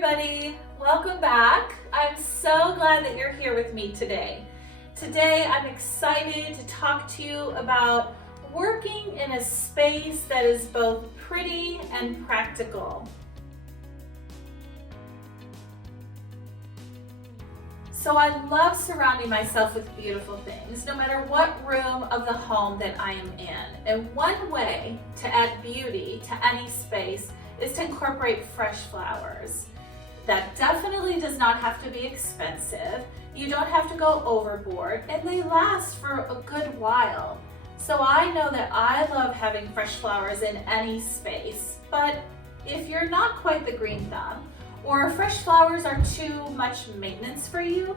everybody, welcome back. I'm so glad that you're here with me today. Today I'm excited to talk to you about working in a space that is both pretty and practical. So I love surrounding myself with beautiful things, no matter what room of the home that I am in. And one way to add beauty to any space is to incorporate fresh flowers. That definitely does not have to be expensive. You don't have to go overboard, and they last for a good while. So I know that I love having fresh flowers in any space, but if you're not quite the green thumb, or fresh flowers are too much maintenance for you,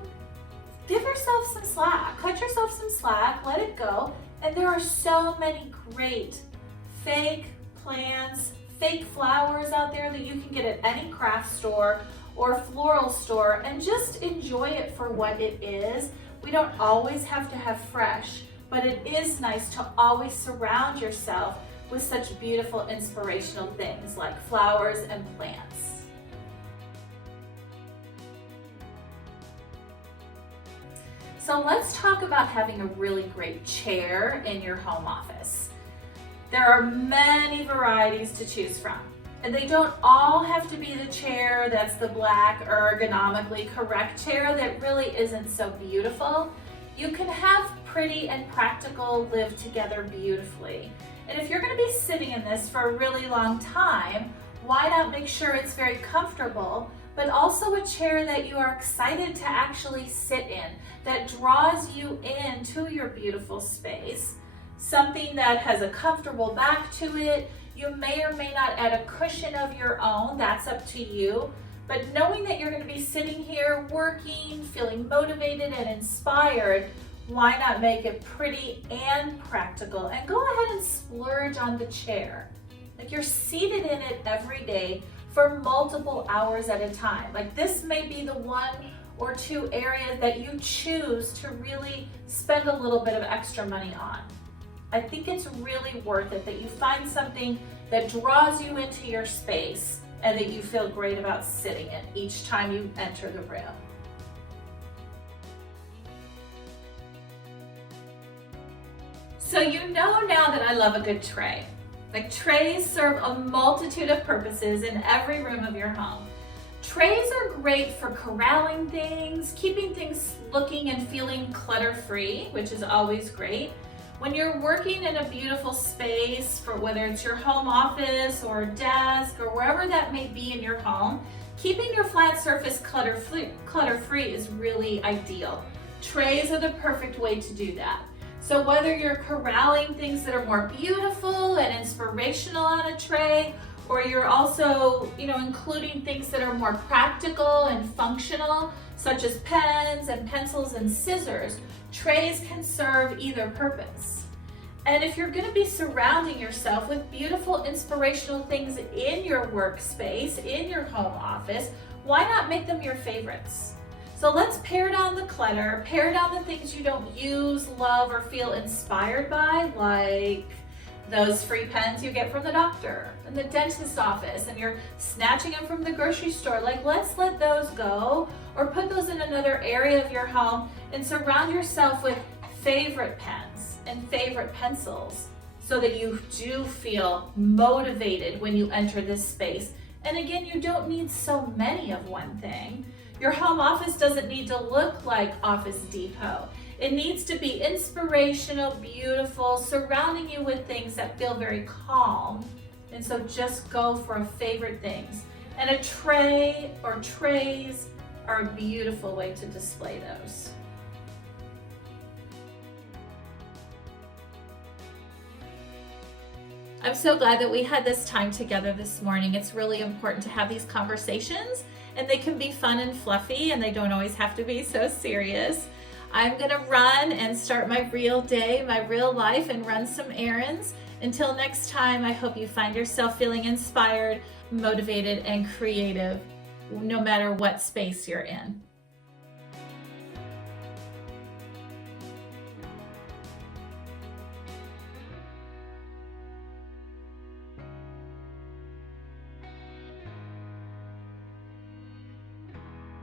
give yourself some slack. Cut yourself some slack, let it go, and there are so many great fake plants, fake flowers out there that you can get at any craft store or floral store and just enjoy it for what it is. We don't always have to have fresh, but it is nice to always surround yourself with such beautiful inspirational things like flowers and plants. So let's talk about having a really great chair in your home office. There are many varieties to choose from, and they don't all have to be the chair that's the black ergonomically correct chair that really isn't so beautiful. You can have pretty and practical live together beautifully. And if you're going to be sitting in this for a really long time, why not make sure it's very comfortable, but also a chair that you are excited to actually sit in, that draws you into your beautiful space. Something that has a comfortable back to it. You may or may not add a cushion of your own, that's up to you. But knowing that you're going to be sitting here working, feeling motivated and inspired, why not make it pretty and practical and go ahead and splurge on the chair. Like you're seated in it every day for multiple hours at a time. Like this may be the one or two areas that you choose to really spend a little bit of extra money on. I think it's really worth it that you find something that draws you into your space and that you feel great about sitting in each time you enter the room. So you know now that I love a good tray. Like trays serve a multitude of purposes in every room of your home. Trays are great for corralling things, keeping things looking and feeling clutter-free, which is always great. When you're working in a beautiful space, for whether it's your home office or desk or wherever that may be in your home, keeping your flat surface clutter-free is really ideal. Trays are the perfect way to do that. So whether you're corralling things that are more beautiful and inspirational on a tray, or you're also, including things that are more practical and functional, such as pens and pencils and scissors, trays can serve either purpose. And if you're going to be surrounding yourself with beautiful inspirational things in your workspace, in your home office, why not make them your favorites? So let's pare down the clutter, pare down the things you don't use, love, or feel inspired by, like those free pens you get from the doctor and the dentist's office, and you're snatching them from the grocery store. Like, let's let those go, or put those in another area of your home and surround yourself with favorite pens and favorite pencils so that you do feel motivated when you enter this space. And again, you don't need so many of one thing. Your home office doesn't need to look like Office Depot. It needs to be inspirational, beautiful, surrounding you with things that feel very calm. And so just go for favorite things. And a tray or trays are a beautiful way to display those. I'm so glad that we had this time together this morning. It's really important to have these conversations, and they can be fun and fluffy, and they don't always have to be so serious. I'm gonna run and start my real day, my real life, and run some errands. Until next time, I hope you find yourself feeling inspired, motivated, and creative, no matter what space you're in.